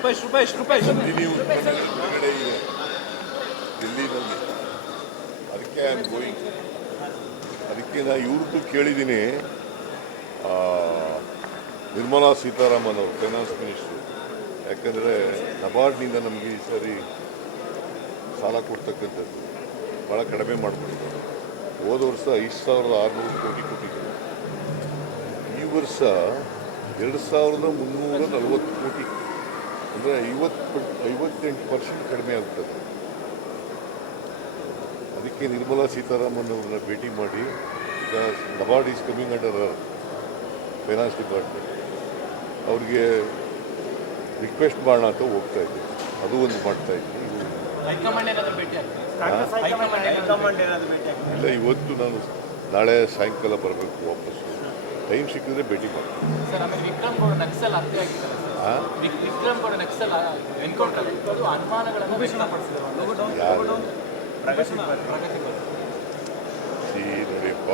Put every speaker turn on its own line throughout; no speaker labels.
ರೂಪೇಶ್ ರೂಪೇಶ್ ರೂಪೇಶ್.
ದಿಲ್ಲಿ ಹೊರಗಡೆ ಇದೆ. ದಿಲ್ಲಿನಲ್ಲಿ ಅದಕ್ಕೆ ಐ ಆಮ್ ಗೋಯಿಂಗ್ ಅದಕ್ಕೆ ನಾ ಇವ್ರದ್ದು ಕೇಳಿದ್ದೀನಿ ನಿರ್ಮಲಾ ಸೀತಾರಾಮನ್ ಅವರು ಫೈನಾನ್ಸ್ ಮಿನಿಸ್ಟ್ರು ಯಾಕಂದರೆ ನಬಾರ್ಡ್ನಿಂದ ನಮಗೆ ಈ ಸಾರಿ ಸಾಲ ಕೊಡ್ತಕ್ಕಂಥದ್ದು ಭಾಳ ಕಡಿಮೆ ಮಾಡಿಬಿಟ್ಟಿದ್ದಾರೆ ಹೋದ ವರ್ಷ ಐದು ಸಾವಿರದ ಆರುನೂರು ಕೋಟಿ ಕೊಟ್ಟಿದ್ದರು ಈ ವರ್ಷ ಎರಡು ಸಾವಿರದ ಮುನ್ನೂರ ನಲವತ್ತು ಕೋಟಿ ಅಂದರೆ ಐವತ್ತು ಐವತ್ತೆಂಟು ಪರ್ಸೆಂಟ್ ಕಡಿಮೆ ಆಗ್ತದೆ. ಅದಕ್ಕೆ ನಿರ್ಮಲಾ ಸೀತಾರಾಮನ್ ಅವ್ರನ್ನ ಭೇಟಿ ಮಾಡಿ ಈಗ NABARD is coming under finance department. ಅವ್ರಿಗೆ ರಿಕ್ವೆಸ್ಟ್ ಮಾಡೋಣ ಅಂತ ಹೋಗ್ತಾ ಇದ್ದೆ. ಅದು ಒಂದು ಮಾಡ್ತಾ ಇದ್ದೆ. ಇದು
ಹೈಕಮಾಂಡ್ ಭೇಟಿ ಆಗ್ತದೆ
ಕಾಂಗ್ರೆಸ್ ಹೈಕಮಾಂಡ್ ಹೈಕಮಾಂಡ್ ಏನಾದ್ರು ಭೇಟಿ
ಇಲ್ಲ ಇವತ್ತು ನಾನು ನಾಳೆ ಸಾಯಂಕಾಲ ಬರಬೇಕು ವಾಪಸ್ಸು. ಟೈಮ್ ಸಿಕ್ಕಿದ್ರೆ ಭೇಟಿ ಮಾಡ್ತೀನಿ
ಸರ್ ಆಮೇಲೆ ವಿಕ್ರಮ್ ಗೌಡ ನಕ್ಸಲ್ ಹತ್ಯೆ ಆಗಿದ್ದಾರೆ ಸರ್. ವಿಕ್- ವಿಕ್ರಮ್ ಗೌಡ ನಕ್ಸಲ್ ಎನ್ಕೌಂಟರ್ ಅದು ಅನುಮಾನಗಳನ್ನು ವ್ಯಕ್ತಪಡಿಸಿದ್ದಾರೆ
ಯಾರು?
ಪ್ರಗತಿ ಪರ.
See ನೋಡಿಯಪ್ಪ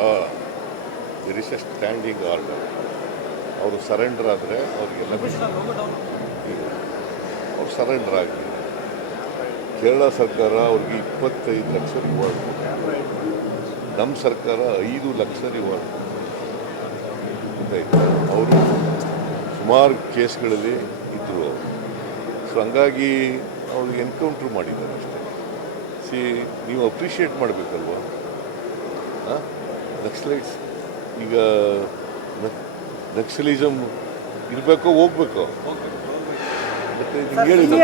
there is a standing order ಅವರು ಸರೆಂಡರ್ ಆದರೆ ಅವ್ರಿಗೆಲ್ಲ ಅವ್ರು ಸರೆಂಡರ್ ಆಗಲಿ. ಕೇರಳ ಸರ್ಕಾರ ಅವ್ರಿಗೆ ಇಪ್ಪತ್ತೈದು ಲಕ್ಷ ರಿವಾರ್ಡ್ ನಮ್ಮ ಸರ್ಕಾರ ಐದು ಲಕ್ಷ ರಿವಾರ್ಡ್ ಗೊತ್ತಾಯ್ತು ಅವರು ಸುಮಾರು ಕೇಸ್ಗಳಲ್ಲಿ ಇದ್ದರು ಅವರು. ಸೊ ಹಂಗಾಗಿ ಅವ್ರಿಗೆ ಎನ್ಕೌಂಟ್ರ್ ಮಾಡಿದ್ದಾರೆ ಅಷ್ಟೇ. ಸಿ ನೀವು ಅಪ್ರಿಷಿಯೇಟ್ ಮಾಡಬೇಕಲ್ವಾ? ನಕ್ಸಲೈಟ್ಸ್ ಈಗ ನಕ್ಸಲಿಸಮ್ ಇರಬೇಕೋ ಹೋಗ್ಬೇಕೋ? ಮತ್ತೆ
ಹೇಳಿದ್ರು